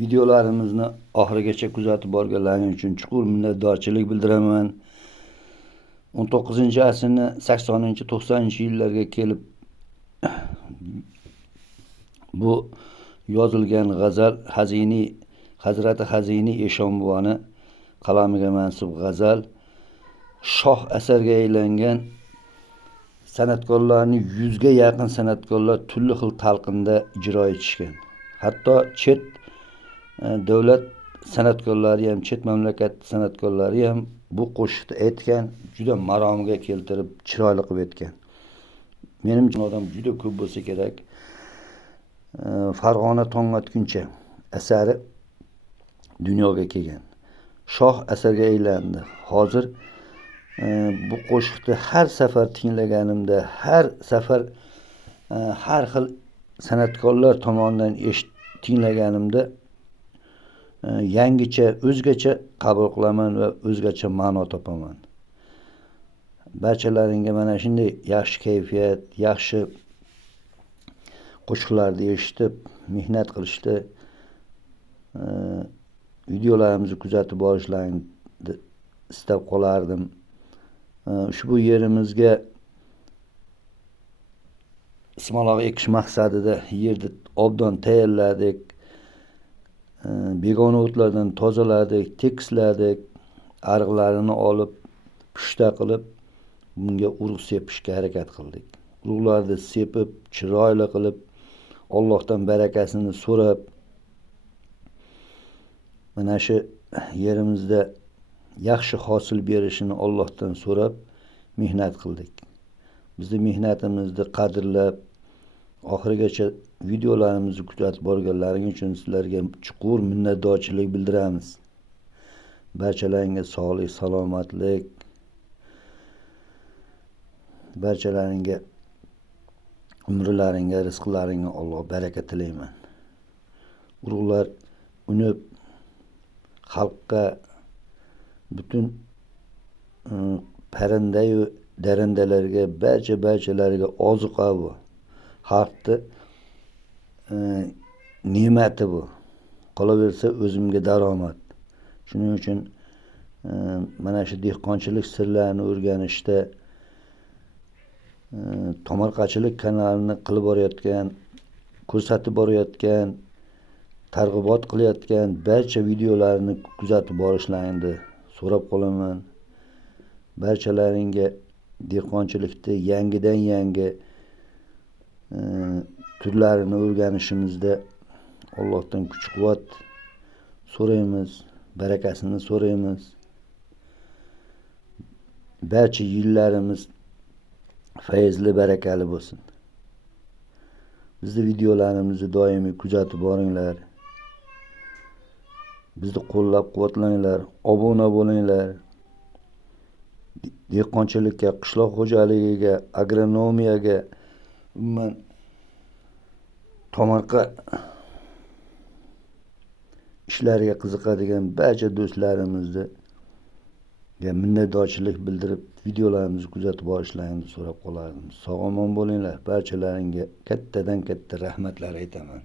Videolarimizni oxirigacha kuzatib borganlaringiz uchun chuqur minnatdorchilik bildiraman. 19-asrning 80-90-yillarga kelib bu yozilgan g'azal Hazrati Hazini Eshonbuvani qalamiga mansub g'azal. Shoh asarga aylangan san'atkorlarning 100 ga yaqin san'atkorlar turli xil talqinda ijro etishgan. Hatto chet davlat san'atkorlari ham, chet mamlakat san'atkorlari ham bu qo'shiqni aytgan, juda maromiga keltirib, chiroyli qilib aytgan. Menimcha odam juda ko'p bo'lsa kerak. Farg'ona tong otguncha asari dunyoga kelgan. Shoh asarga aylandi. Hozir bu qo'shiqni har safar tinglaganimda, har safar har xil san'atkorlar tomonidan tinglaganimda yangicha, o'zgacha qabul qilaman va o'zgacha ma'no topaman. Barchalaringga mana shunday yaxshi kayfiyat, yaxshi qo'shiqlarni eshitib, mehnat qilishda videolarimizni kuzatib borishlarini istab qolardim. Ushbu yerimizga ismaloq ekish maqsadida yerni obdon tayyorladik. Begona o'tlardan tozaladik, tekisladik, ariqlarini olib, pushta qilib, bunga urug' sepishga harakat qildik. Urug'larni sepib, chiroyli qilib, Allohdan barakasini so'rab, mana shu yerimizda yaxshi hosil berishini Allohdan so'rab mehnat qildik. Bizni mehnatimizni qadrlab, oxirigacha videolarimizni kuzatib borganlaring uchun sizlarga chuqur minnatdorchilik bildiramiz. Barchalaringga sog'lik, salomatlik, barchalaringga umrlaringga, rizqlaringga Alloh baraka tilayman. Urug'lar unib xalqqa butun parandayu darandalarga, barchalarga ozuqa bu. Xalqni ne'mati bu. Qolaversa o'zimga daromad. Shuning uchun mana shu dehqonchilik sirlarini o'rganishda tomorqachilik kanalini qilib borayotgan, ko'rsatib borayotgan, targ'ibot qilayotgan barcha videolarni kuzatib borishlarini so'rab qolaman. Barchalaringga dehqonchilikda yangidan yangi turlarini o'rganishimizda Allohdan kuch-quvvat so'raymiz, barakasini so'raymiz. Barcha yillarimiz fayzli, barakali bo'lsin. Bizni videolarimizni doimiy kuzatib boringlar. Bizni qo'llab-quvvatlanglar, obuna bo'linglar. Dehqonchilikka, qishloq xo'jaligiga, agronomiyaga, umuman tomorqa ishlariga qiziqadigan barcha do'stlarimizni minnatdorchilik bildirib, videolarimizni kuzatib borishlarini so'rab qolardim. Sog' omon bo'linglar. Barchalaringga kattadan katta rahmatlar aytaman.